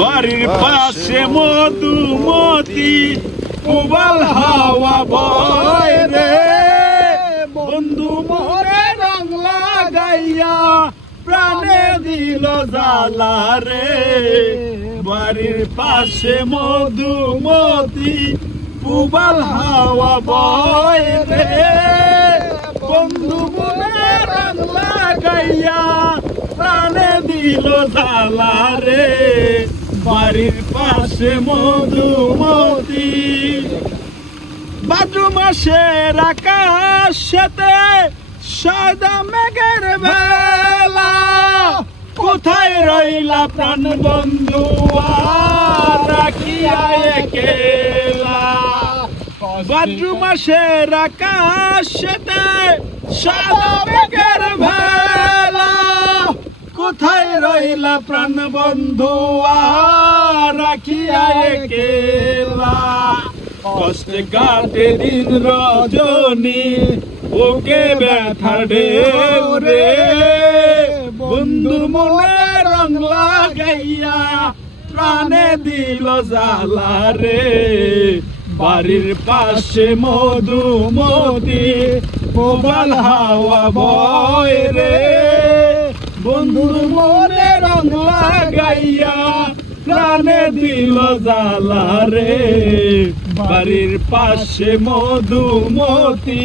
বাড়ির পাশে মধুমতি উবাল হাওয়া বয় রে। বন্ধু মোরে রং লাগাইয়া প্রাণে দিল জালা রে। বাড়ির পাশে মধুমতি উবাল হাওয়া বয় রে। বন্ধু মোরে রং লাগাইয়া প্রাণে দিল জালা রে। বাড়ির পাশে মধুমতি। ভাদ্র মাসের আকাশেতে সাদা মেঘের বেলা। কোথায় রইলা প্রাণ বন্ধু রাখিয়া একেলা? ভাদ্র মাসের আকাশেতে সাদা মেঘের বেলা। কোথায় রইলা প্রাণ বন্ধু রাখিয়া একেলা। কষ্টে কাটে দিন রজনী ওকে ব্যথার ঢেউ রে বন্ধু মনে রং লাগাইয়া প্রাণে দিল জালা রে বাড়ির পাশে মধুমতি মোবাল হাওয়া বয় রং। লাগাইয়া প্রাণে দিল জালা রে। বাড়ির পাশে মধুমতি।